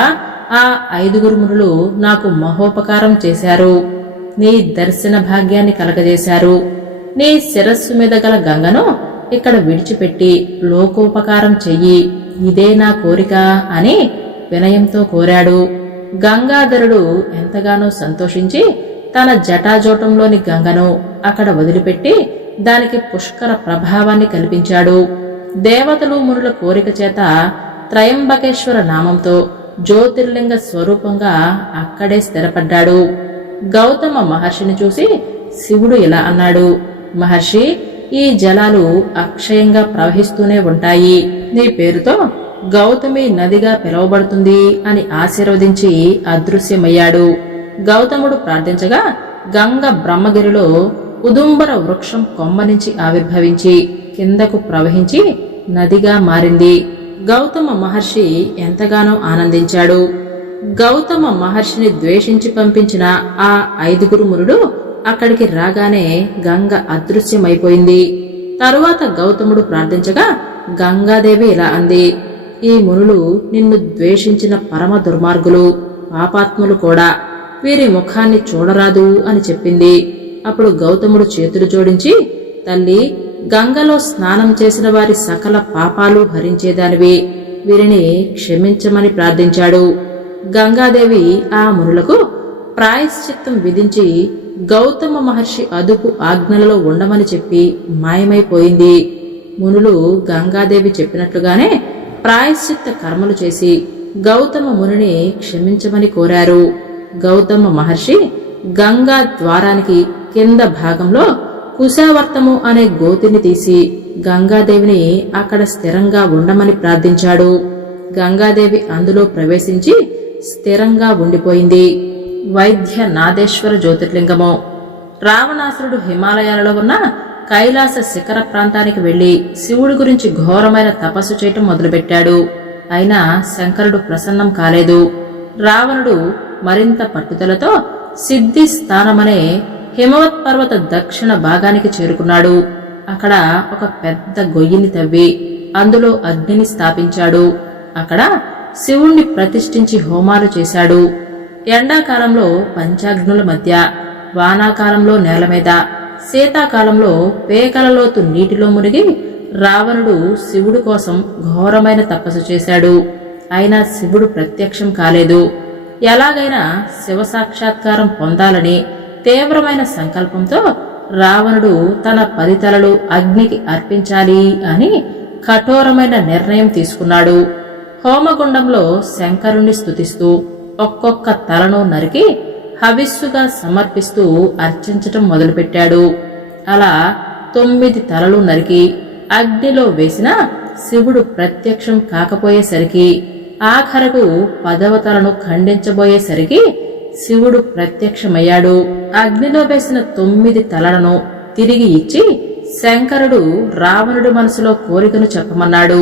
ఆ 5 మునులు నాకు మహోపకారం చేశారు. నీ దర్శన భాగ్యాన్ని కలగజేశారు. నీ శిరస్సు మీద గల గంగను ఇక్కడ విడిచిపెట్టి లోకోపకారం చెయ్యి, ఇదే నా కోరిక అని వినయంతో కోరాడు. గంగాధరుడు ఎంతగానో సంతోషించి తన జటాజోటంలోని గంగను అక్కడ వదిలిపెట్టి దానికి పుష్కర ప్రభావాన్ని కల్పించాడు. దేవతలు మునుల కోరిక చేత త్రయంబకేశ్వర నామంతో జ్యోతిర్లింగ స్వరూపంగా అక్కడే స్థిరపడ్డాడు. గౌతమ మహర్షిని చూసి శివుడు ఇలా అన్నాడు. మహర్షి, ఈ జలాలు అక్షయంగా ప్రవహిస్తూనే ఉంటాయి. నీ పేరుతో గౌతమి నదిగా పిలువబడుతుంది అని ఆశీర్వదించి అదృశ్యమయ్యాడు. గౌతముడు ప్రార్థించగా గంగ బ్రహ్మగిరిలో ఉదుంబర వృక్షం కొమ్మ నుంచి ఆవిర్భవించి కిందకు ప్రవహించి నదిగా మారింది. గౌతమ మహర్షి ఎంతగానో ఆనందించాడు. గౌతమ మహర్షిని ద్వేషించి పంపించిన ఆ 5 మునులు అక్కడికి రాగానే గంగ అదృశ్యమైపోయింది. తరువాత గౌతముడు ప్రార్థించగా గంగాదేవి ఇలా అంది. ఈ మునులు నిన్ను ద్వేషించిన పరమ దుర్మార్గులు, పాపాత్ములు కూడా. వీరి ముఖాన్ని చూడరాదు అని చెప్పింది. అప్పుడు గౌతముడు చేతులు జోడించి, తల్లి, గంగలో స్నానం చేసిన వారి సకల పాపాలు హరించేదానివి, వీరిని క్షమించమని ప్రార్థించాడు. గంగాదేవి ఆ మునులకు ప్రాయశ్చిత్తం విధించి గౌతమ మహర్షి అదుపు ఆజ్ఞలలో ఉండమని చెప్పి మాయమైపోయింది. మునులు గంగాదేవి చెప్పినట్లుగానే ప్రాయశ్చిత్త కర్మలు చేసి గౌతమ మునిని క్షమించమని కోరారు. గౌతమ మహర్షి గంగా ద్వారానికి కింద భాగంలో కుశావర్తము అనే గోతిని తీసి గంగాదేవిని అక్కడ స్థిరంగా ఉండమని ప్రార్థించాడు. గంగాదేవి అందులో ప్రవేశించి స్థిరంగా ఉండిపోయింది. వైద్య నాదేశ్వర జ్యోతిర్లింగము. రావణాసురుడు హిమాలయాలలో ఉన్న కైలాస శిఖర ప్రాంతానికి వెళ్లి శివుడి గురించి ఘోరమైన తపస్సు చేయటం మొదలుపెట్టాడు. అయినా శంకరుడు ప్రసన్నం కాలేదు. రావణుడు మరింత పట్టుదలతో సిద్ధి స్థానమనే హిమవత్ పర్వత దక్షిణ భాగానికి చేరుకున్నాడు. అక్కడ ఒక పెద్ద గొయ్యిని తవ్వి అందులో అగ్నిని స్థాపించాడు. అక్కడ శివుణ్ణి ప్రతిష్ఠించి హోమాలు చేశాడు. ఎండాకాలంలో పంచాగ్నుల మధ్య, వానాకాలంలో నేల మీద, శీతాకాలంలో పేకలలోతు నీటిలో మునిగి రావణుడు శివుడు కోసం ఘోరమైన తపస్సు చేశాడు. అయినా శివుడు ప్రత్యక్షం కాలేదు. ఎలాగైనా శివ సాక్షాత్కారం పొందాలని తీవ్రమైన సంకల్పంతో రావణుడు తన 10 తలలు అగ్నికి అర్పించాలి అని కఠోరమైన నిర్ణయం తీసుకున్నాడు. హోమగుండంలో శంకరుణ్ణి స్తుతిస్తూ ఒక్కొక్క తలను నరికి హవిస్సుగా సమర్పిస్తూ అర్చించటం మొదలుపెట్టాడు. అలా 9 తలలు నరికి అగ్నిలో వేసిన శివుడు ప్రత్యక్షం కాకపోయేసరికి, ఆఖరకు 10వ తలను ఖండించబోయేసరికి శివుడు ప్రత్యక్షమయ్యాడు. అగ్నిలో వేసిన 9 తలలను తిరిగి ఇచ్చి శంకరుడు రావణుడి మనసులో కోరికను చెప్పమన్నాడు.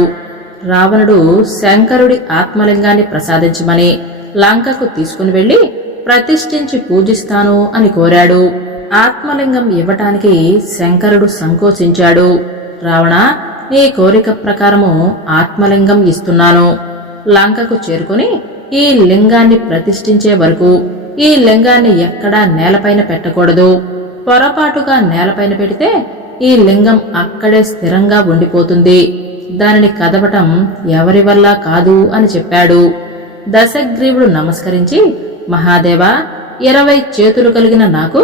రావణుడు శంకరుడి ఆత్మలింగాన్ని ప్రసాదించమని లంకకు తీసుకుని వెళ్లి ప్రతిష్ఠించి పూజిస్తాను అని కోరాడు. ఆత్మలింగం ఇవ్వటానికి శంకరుడు సంకోచించాడు. రావణ, నీ కోరిక ప్రకారము ఆత్మలింగం ఇస్తున్నాను. లంకకు చేరుకుని ఈ లింగాన్ని ప్రతిష్ఠించే వరకు ఈ లింగాన్ని ఎక్కడా నేలపైన పెట్టకూడదు. పొరపాటుగా నేలపైన పెడితే ఈ లింగం అక్కడే స్థిరంగా ఉండిపోతుంది. దానిని కదపటం ఎవరి వల్ల కాదు అని చెప్పాడు. దశగ్రీవుడు నమస్కరించి, మహాదేవా, 20 చేతులు కలిగిన నాకు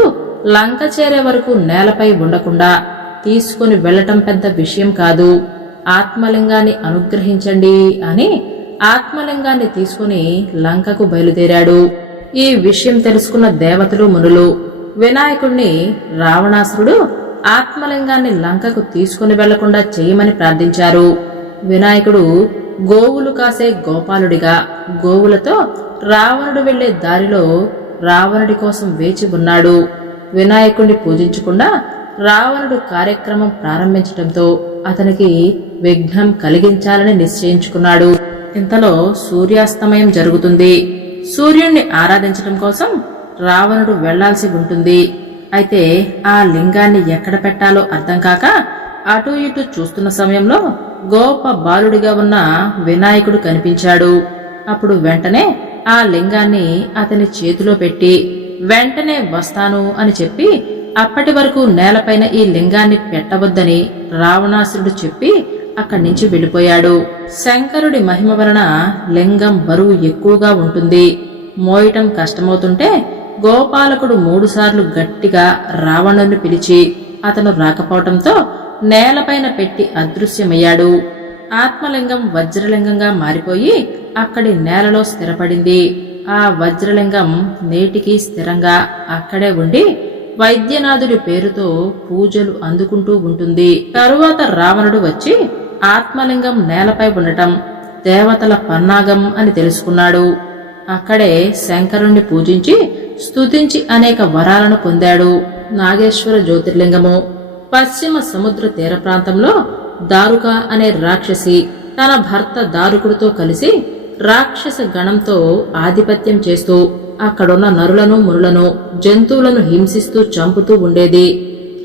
లంక చేరే వరకు నేలపై ఉండకుండా తీసుకుని వెళ్లటం పెద్ద విషయం కాదు. ఆత్మలింగాన్ని అనుగ్రహించండి అని ఆత్మలింగాన్ని తీసుకుని లంకకు బయలుదేరాడు. ఈ విషయం తెలుసుకున్న దేవతలు మునులు వినాయకుణ్ణి రావణాసురుడు ఆత్మలింగాన్ని లంకకు తీసుకుని వెళ్లకుండా చేయమని ప్రార్థించారు. వినాయకుడు గోవులు కాసే గోపాలుడిగా గోవులతో రావణుడు వెళ్లే దారిలో రావణుడి కోసం వేచి ఉన్నాడు. వినాయకుడిని పూజించకుండా రావణుడు కార్యక్రమం ప్రారంభించటంతో అతనికి విఘ్నం కలిగించాలని నిశ్చయించుకున్నాడు. ఇంతలో సూర్యాస్తమయం జరుగుతుంది. సూర్యుణ్ణి ఆరాధించటం కోసం రావణుడు వెళ్లాల్సి ఉంటుంది. అయితే ఆ లింగాన్ని ఎక్కడ పెట్టాలో అర్థం కాక అటూ ఇటూ చూస్తున్న సమయంలో గోప బాలుడిగా ఉన్న వినాయకుడు కనిపించాడు. అప్పుడు వెంటనే ఆ లింగాన్ని అతని చేతిలో పెట్టి వెంటనే వస్తాను అని చెప్పి అప్పటి వరకు నేలపైన ఈ లింగాన్ని పెట్టవద్దని రావణాసురుడు చెప్పి అక్కడి నుంచి వెళ్లిపోయాడు. శంకరుడి మహిమ వలన లింగం బరువు ఎక్కువగా ఉంటుంది. మోయటం కష్టమవుతుంటే గోపాలకుడు 3 సార్లు గట్టిగా రావణుని పిలిచి అతను రాకపోవటంతో నేలపైన పెట్టి అదృశ్యమయ్యాడు. ఆత్మలింగం వజ్రలింగంగా మారిపోయి అక్కడి నేలలో స్థిరపడింది. ఆ వజ్రలింగం నేటికి స్థిరంగా అక్కడే ఉండి వైద్యనాథుడి పేరుతో పూజలు అందుకుంటూ ఉంటుంది. తరువాత రావణుడు వచ్చి ఆత్మలింగం నేలపై ఉండటం దేవతల పన్నాగం అని తెలుసుకున్నాడు. అక్కడే శంకరుణ్ణి పూజించి స్తుతించి అనేక వరాలను పొందాడు. నాగేశ్వర జ్యోతిర్లింగము పశ్చిమ సముద్ర తీర ప్రాంతంలో దారుక అనే రాక్షసి తన భర్త దారుకుడితో కలిసి రాక్షస గణంతో ఆధిపత్యం చేస్తూ అక్కడున్న నరులను మునులను జంతువులను హింసిస్తూ చంపుతూ ఉండేది.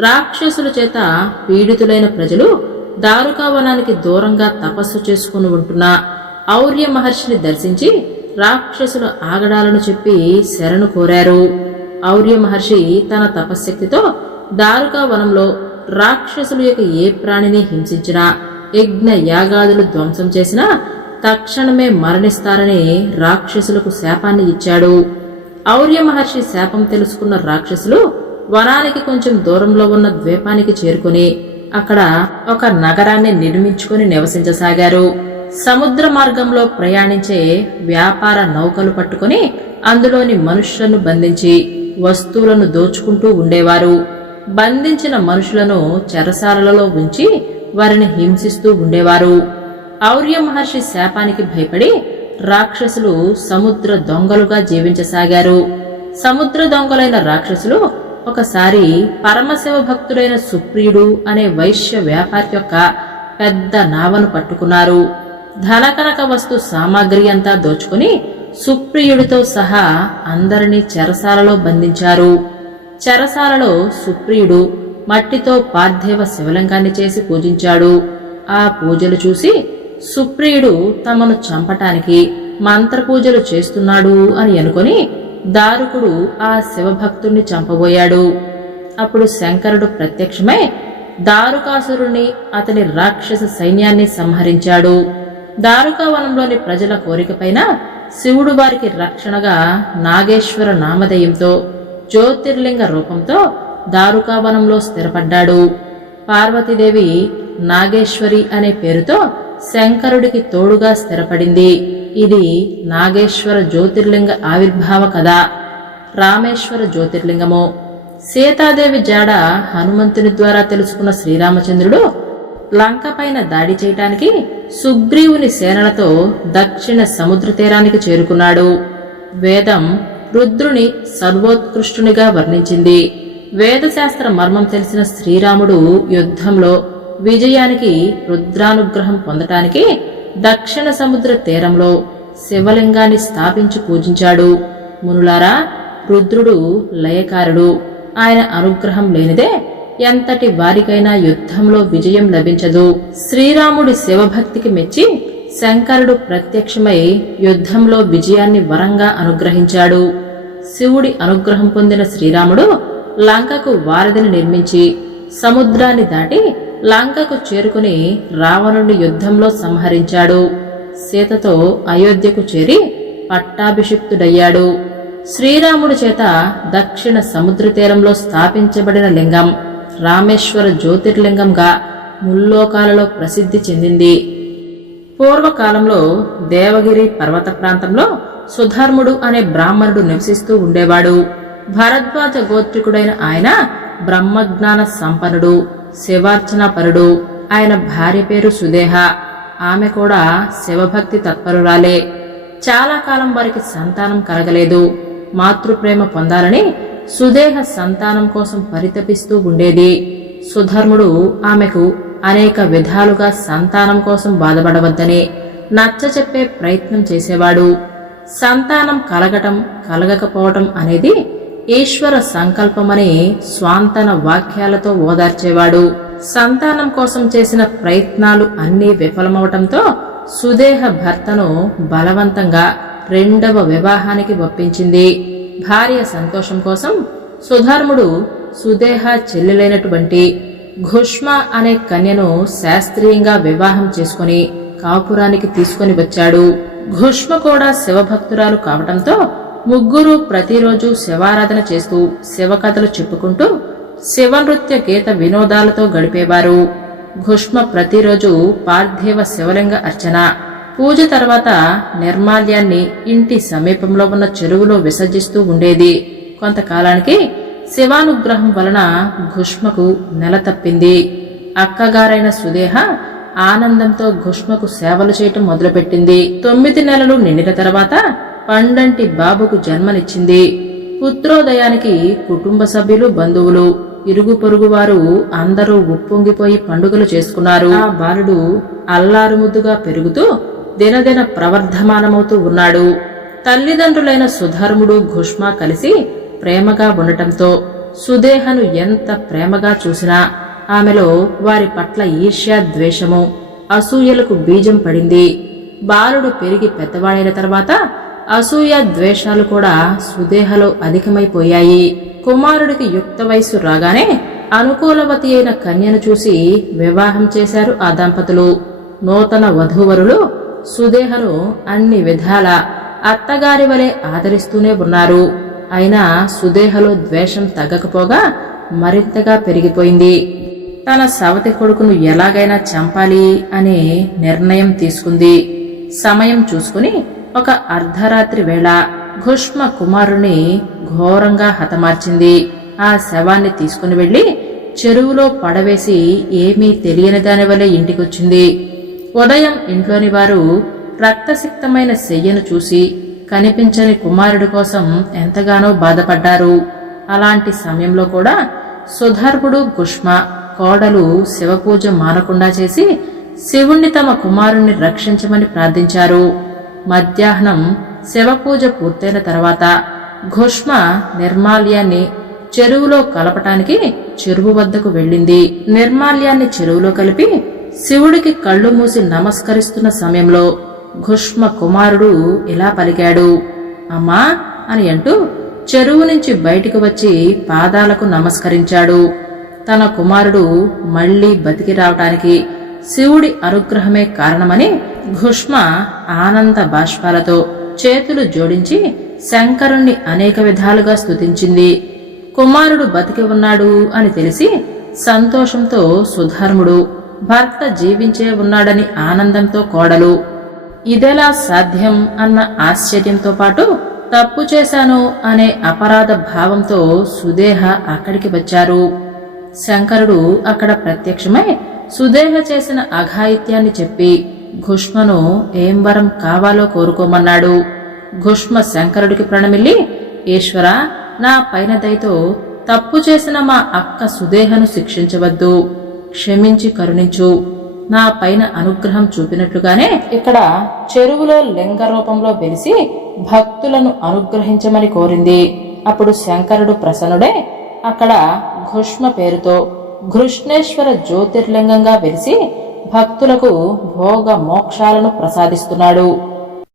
రాక్షసుల చేత పీడితులైన ప్రజలు దారుకావనానికి దూరంగా తపస్సు చేసుకుని ఉంటున్న ఔర్య మహర్షిని దర్శించి రాక్షసుల ఆగడాలను చెప్పి శరణు కోరారు. ఔర్య మహర్షి తన తపశ్శక్తితో దారుకావనంలో రాక్షసుల యొక్క ఏ ప్రాణిని హింసించినా యజ్ఞ యాగాదులు ధ్వంసం చేసినా తక్షణమే మరణిస్తారని రాక్షసులకు శాపాన్ని ఇచ్చాడు. ఔర్య మహర్షి శాపం తెలుసుకున్న రాక్షసులు వనానికి కొంచెం దూరంలో ఉన్న ద్వీపానికి చేరుకుని అక్కడ ఒక నగరాన్ని నిర్మించుకుని నివసించసాగారు. సముద్ర మార్గంలో ప్రయాణించే వ్యాపార నౌకలు పట్టుకుని అందులోని మనుష్యులను బంధించి వస్తువులను దోచుకుంటూ ఉండేవారు. బంధించిన మనుషులను చెరసాలలో ఉంచి వారిని హింసిస్తూ ఉండేవారు. ఔర్య మహర్షి శాపానికి భయపడి రాక్షసులు సముద్ర దొంగలుగా జీవించసాగారు. సముద్ర దొంగలైన రాక్షసులు ఒకసారి పరమశివ భక్తుడైన సుప్రియుడు అనే వైశ్య వ్యాపారి యొక్క పెద్ద నావను పట్టుకున్నారు. ధనకనక వస్తు సామాగ్రి అంతా దోచుకుని సుప్రియుడితో సహా అందరినీ చెరసాలలో బంధించారు. చెరసాలలో సుప్రియుడు మట్టితో పార్థివ శివలింగాన్ని చేసి పూజించాడు. ఆ పూజలు చూసి సుప్రియుడు తమను చంపటానికి మంత్రపూజలు చేస్తున్నాడు అని అనుకుని దారుకుడు ఆ శివభక్తుణ్ణి చంపబోయాడు. అప్పుడు శంకరుడు ప్రత్యక్షమై దారుకాసురుణ్ణి అతని రాక్షస సైన్యాన్ని సంహరించాడు. దారుకావనంలోని ప్రజల కోరికపైన శివుడు వారికి రక్షణగా నాగేశ్వర నామధేయంతో జ్యోతిర్లింగ రూపంతో దారుకావనంలో స్థిరపడ్డాడు. పార్వతీదేవి నాగేశ్వరి అనే పేరుతో శంకరుడికి తోడుగా స్థిరపడింది. ఇది నాగేశ్వర జ్యోతిర్లింగ ఆవిర్భావ కథ. రామేశ్వర జ్యోతిర్లింగము సీతాదేవి జాడ హనుమంతుని ద్వారా తెలుసుకున్న శ్రీరామచంద్రుడు లంకపైన దాడి చేయటానికి సుగ్రీవుని సేనలతో దక్షిణ సముద్ర తీరానికి చేరుకున్నాడు. వేదం రుద్రుని సర్వోత్కృష్టునిగా వర్ణించింది. వేదశాస్త్ర మర్మం తెలిసిన శ్రీరాముడు యుద్ధంలో విజయానికి రుద్రానుగ్రహం పొందటానికి దక్షిణ సముద్ర తీరంలో శివలింగాన్ని స్థాపించి పూజించాడు. మునులారా, రుద్రుడు లయకారుడు. ఆయన అనుగ్రహం లేనిదే ఎంతటి వారికైనా యుద్ధంలో విజయం లభించదు. శ్రీరాముడి శివభక్తికి మెచ్చి శంకరుడు ప్రత్యక్షమై యుద్ధంలో విజయాన్ని వరంగా అనుగ్రహించాడు. శివుడి అనుగ్రహం పొందిన శ్రీరాముడు లంకకు వారధిని నిర్మించి సముద్రాన్ని దాటి లంకకు చేరుకుని రావణుని యుద్ధంలో సంహరించాడు. సీతతో అయోధ్యకు చేరి పట్టాభిషిక్తుడయ్యాడు. శ్రీరాముడి చేత దక్షిణ సముద్ర తీరంలో స్థాపించబడిన లింగం రామేశ్వర జ్యోతిర్లింగంగా ముల్లోకాలలో ప్రసిద్ధి చెందింది. పూర్వకాలంలో దేవగిరి పర్వత ప్రాంతంలో సుధర్ముడు అనే బ్రాహ్మణుడు నివసిస్తూ ఉండేవాడు. భరద్వాజ గోత్రికుడైన ఆయన బ్రహ్మజ్ఞాన సంపన్నుడు, శివార్చనాపరుడు. ఆయన భార్య పేరు సుదేహ. ఆమె కూడా శివభక్తి తత్పరురాలే. చాలా కాలం వారికి సంతానం కలగలేదు. మాతృప్రేమ పొందాలని సుదేహ సంతానం కోసం పరితపిస్తూ ఉండేది. సుధర్ముడు ఆమెకు అనేక విధాలుగా సంతానం కోసం బాధపడవద్దని నచ్చచెప్పే ప్రయత్నం చేసేవాడు. సంతానం కలగటం కలగకపోవటం అనేది ఈశ్వర సంకల్పమని స్వాంతన వాక్యాలతో ఓదార్చేవాడు. సంతానం కోసం చేసిన ప్రయత్నాలు అన్నీ విఫలమవటంతో సుదేహ భర్తను బలవంతంగా రెండవ వివాహానికి ఒప్పించింది. భార్య సంతోషం కోసం సుధర్ముడు సుదేహ చెల్లెలైనటువంటి ఘుష్మ అనే కన్యను శాస్త్రీయంగా వివాహం చేసుకుని కాపురానికి తీసుకుని వచ్చాడు. ఘుష్మ కూడా శివభక్తురాలు కావటంతో ముగ్గురు ప్రతిరోజు శివారాధన చేస్తూ శివకథలు చెప్పుకుంటూ శివనృత్య గీత వినోదాలతో గడిపేవారు. ఘుష్మ ప్రతిరోజు పార్థివ శివలింగ అర్చన, పూజ తర్వాత నిర్మాల్యాన్ని ఇంటి సమీపంలో ఉన్న చెరువులో విసర్జిస్తూ ఉండేది. కొంతకాలానికి శివానుగ్రహం వలన ఘుష్మకు నెల తప్పింది. అక్కగారైన సుదేహ ఆనందంతో ఘుష్మకు సేవలు చేయటం మొదలుపెట్టింది. 9 నెలలు నిండిన తర్వాత పండంటి బాబుకు జన్మనిచ్చింది. పుత్రోదయానికి కుటుంబ సభ్యులు, బంధువులు, ఇరుగు పొరుగు వారు అందరూ ఉప్పొంగిపోయి పండుగలు చేసుకున్నారు. ఆ బాలుడు అల్లారుముద్దుగా పెరుగుతూ దినదిన ప్రవర్ధమానమవుతూ ఉన్నాడు. తల్లిదండ్రులైన సుధర్ముడు, ఘుష్మ కలిసి ప్రేమగా ఉండటంతో సుదేహను ఎంత ప్రేమగా చూసినా ఆమెలో వారి పట్ల ఈర్ష్య, ద్వేషము, అసూయలకు బీజం పడింది. బాలుడు పెరిగి పెద్దవాడైన తర్వాత అసూయ, ద్వేషాలు కూడా సుదేహలో అధికమైపోయాయి. కుమారుడికి యుక్త వయస్సు రాగానే అనుకూలవతి అయిన కన్యను చూసి వివాహం చేశారు ఆ దంపతులు. నూతన వధూవరులు సుదేహను అన్ని విధాల అత్తగారి వలె ఆదరిస్తూనే ఉన్నారు. అయినా సుదేహలో ద్వేషం తగ్గకపోగా మరింతగా పెరిగిపోయింది. తన సవతి కొడుకును ఎలాగైనా చంపాలి అనే నిర్ణయం తీసుకుంది. సమయం చూసుకుని ఒక అర్ధరాత్రి వేళ ఘుష్మ కుమారుని ఘోరంగా హతమార్చింది. ఆ శవాన్ని తీసుకుని వెళ్లి చెరువులో పడవేసి ఏమీ తెలియని దాని వలె ఇంటికొచ్చింది. ఉదయం ఇంట్లోని వారు రక్తసిక్తమైన శయ్యను చూసి కనిపించని కుమారుడి కోసం ఎంతగానో బాధపడ్డారు. అలాంటి సమయంలో కూడా సుధర్ముడు, ఘుష్మ కోడలు శివపూజ మానకుండా చేసి శివుణ్ణి తమ కుమారుణ్ణి రక్షించమని ప్రార్థించారు. మధ్యాహ్నం శివపూజ పూర్తయిన తర్వాత ఘుష్మ నిర్మాల్యాన్ని చెరువులో కలపటానికి చెరువు వద్దకు వెళ్ళింది. నిర్మాల్యాన్ని చెరువులో కలిపి శివుడికి కళ్ళు మూసి నమస్కరిస్తున్న సమయంలో ఘుష్మ కుమారుడు ఇలా పలికాడు, అమ్మా అని అంటూ చెరువు నుంచి బయటికి వచ్చి పాదాలకు నమస్కరించాడు. తన కుమారుడు మళ్లీ బతికి రావటానికి శివుడి అనుగ్రహమే కారణమని ఘుష్మ ఆనంద బాష్పాలతో చేతులు జోడించి శంకరుణ్ణి అనేక విధాలుగా స్తుతించింది. కుమారుడు బతికి ఉన్నాడు అని తెలిసి సంతోషంతో సుధర్ముడు, భర్త జీవించే ఉన్నాడని ఆనందంతో కోడలు. ఇదెలా సాధ్యం అన్న ఆశ్చర్యంతో పాటు తప్పు చేశాను అనే అపరాధ భావంతో సుదేహ అక్కడికి వచ్చారు. శంకరుడు అక్కడ ప్రత్యక్షమై సుదేహ చేసిన అఘాయిత్యాన్ని చెప్పి ఘుష్మను ఏం వరం కావాలో కోరుకోమన్నాడు. ఘుష్మ శంకరుడికి ప్రణమిల్లి, ఈశ్వర, నా పైన దయతో తప్పు చేసిన మా అక్క సుదేహను శిక్షించవద్దు, క్షమించి కరుణించు, నా పైన అనుగ్రహం చూపినట్లుగానే ఇక్కడ చెరువులో లింగ రూపంలో వెలిసి భక్తులను అనుగ్రహించమని కోరింది. అప్పుడు శంకరుడు ప్రసన్నుడే అక్కడ ఘుష్మ పేరుతో ఘృష్ణేశ్వర జ్యోతిర్లింగంగా వెలిసి భక్తులకు భోగ మోక్షాలను ప్రసాదిస్తున్నాడు.